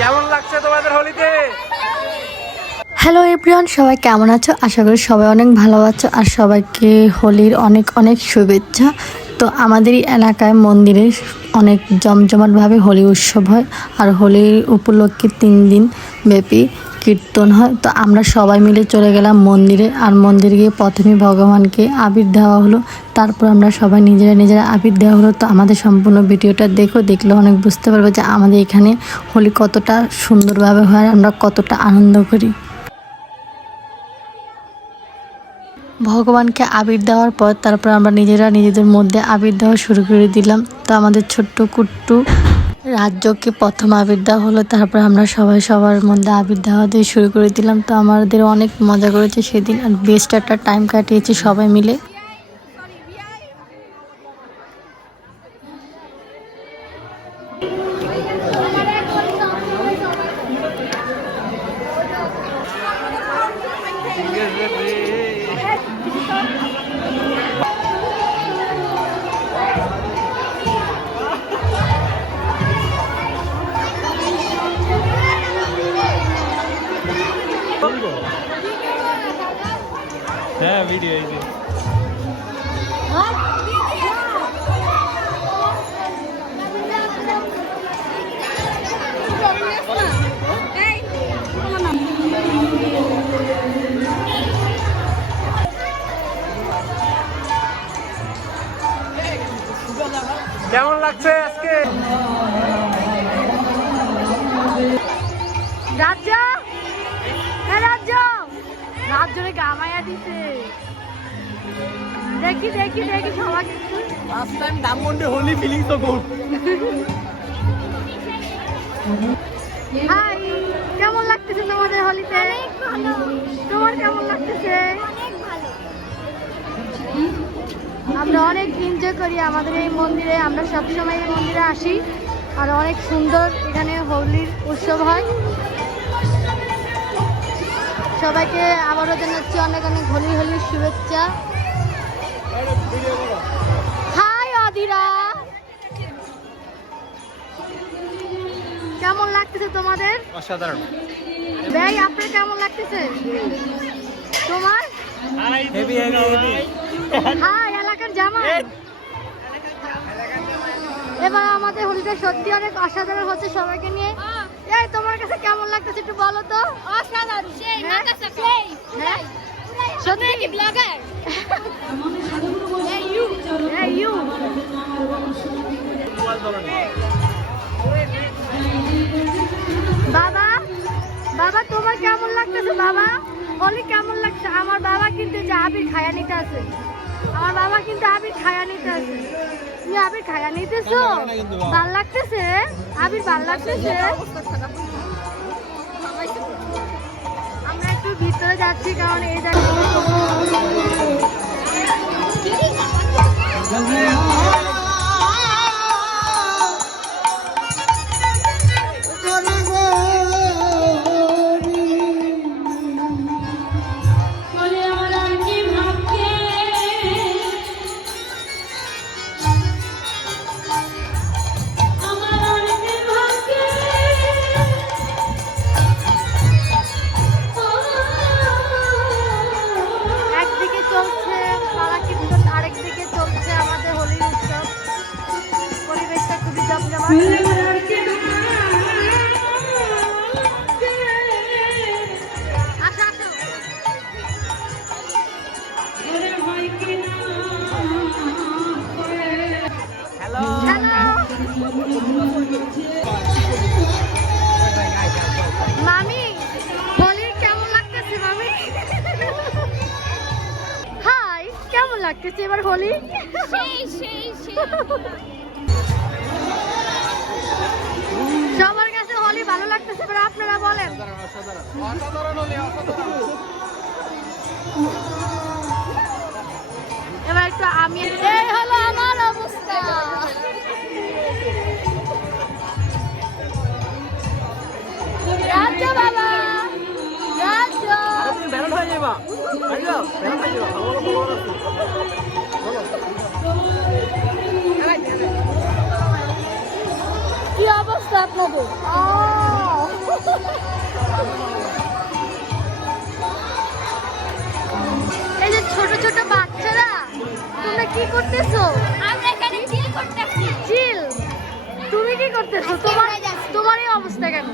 কেমন লাগছে তোমাদের হোলিতে? হ্যালো এভরিওয়ান, সবাই কেমন আছো? আশা করি সবাই অনেক ভালো আছো আর সবাইকে হোলির অনেক অনেক শুভেচ্ছা। তো আমাদের এলাকায় মন্দিরে অনেক জমজমাটভাবে হোলি উৎসব হয় আর হোলির উপলক্ষে তিন দিন ব্যাপী কীর্তন হয়। তো আমরা সবাই মিলে চলে গেলাম মন্দিরে আর মন্দিরে গিয়ে প্রথমে ভগবানকে আবির দেওয়া হলো। তারপর আমরা সবাই নিজেরা নিজেরা আবির দেওয়া হলো। তো আমাদের সম্পূর্ণ ভিডিওটা দেখো, দেখলে অনেক বুঝতে পারবে যে আমাদের এখানে হোলি কতটা সুন্দরভাবে হয় আমরা কতটা আনন্দ করি। ভগবানকে আবির দেওয়ার পর তারপর আমরা নিজেরা নিজেদের মধ্যে আবির দেওয়া শুরু করে দিলাম। তো আমাদের ছোট্ট কুট্টু রাজ্যকে প্রথম আবির দেওয়া হলো, তারপর আমরা সবাই সবার মধ্যে আবির দেওয়া দিয়ে শুরু করে দিলাম। তো আমাদের অনেক মজা করেছে সেদিন আর বেস্ট একটা টাইম কাটিয়েছি সবাই মিলে। হ্যাঁ ভিডিও এই যে। কেমন লাগছে আজকে? রাজ্য রাজ্যরে গামাইয়া দিছে। দেখি দেখি দেখি সবাই first time Dhanmondi Holi feeling তো গুড হাই কেমন লাগতেছে তোমাদের হোলিতে? তোমার কেমন লাগতেছে? আমরা অনেক এনজয় করি আমাদের এই মন্দিরে। আমরা সবসময় এই মন্দিরে আসি। আর অনেক সুন্দর এখানে হোলির উৎসব হয়। সবাইকে আবারও জানাচ্ছি অনেক অনেক হোলি হোলির শুভেচ্ছা। হাই অদিরা কেমন লাগতেছে তোমাদের? অসাধারণ। ভাই আপনার কেমন লাগতেছে? তোমার? হেভি হেভি হেভি হাই এলাকার জামা এবার আমাদের হোলিটা সত্যি অনেক অসাধারণ হচ্ছে সবাইকে নিয়ে। এই তোমার কাছে কেমন লাগতেছে একটু বলো তো? অসাধারণ সেই হ্যাঁ? সেই হ্যাঁ? সত্যি? কি ব্লগার এই ইউ এই ইউ বাবা বাবা তোমার কেমন লাগতেছে বাবা? হোলি কেমন লাগছে? আমার বাবা কিন্তু যে আবির খায়া নিতে আছে। আমার বাবা কিন্তু আবির খায়া নিতে আছে তুমি আবির খায়া নিতেছো? ভালো লাগতেছে? আবির ভালো লাগতেছে? আমরা একটু ভিতরে যাচ্ছি কারণ এই একদিকে হাই কেমন লাগতেছে এবার হোলি? সেই সেই সেই। আপনারা অসাধারণ। অসাধারণ এবার একটু আমি এই হলো আমার অবস্থা। রাজ্য বাবা রাজ্য। তুমি ব্যালেন্স হয়ে যাবা যাও ব্যালেন্স হয়ে যাবা ভালো ভালো কি অবস্থা আপনাদের? এই যে ছোট ছোট বাচ্চারা তোমরা কি করতেছো? আমরা এখানে চিল করতেছি। চিল তুমি কি করতেছো? তোমার তোমার এই অবস্থা কেন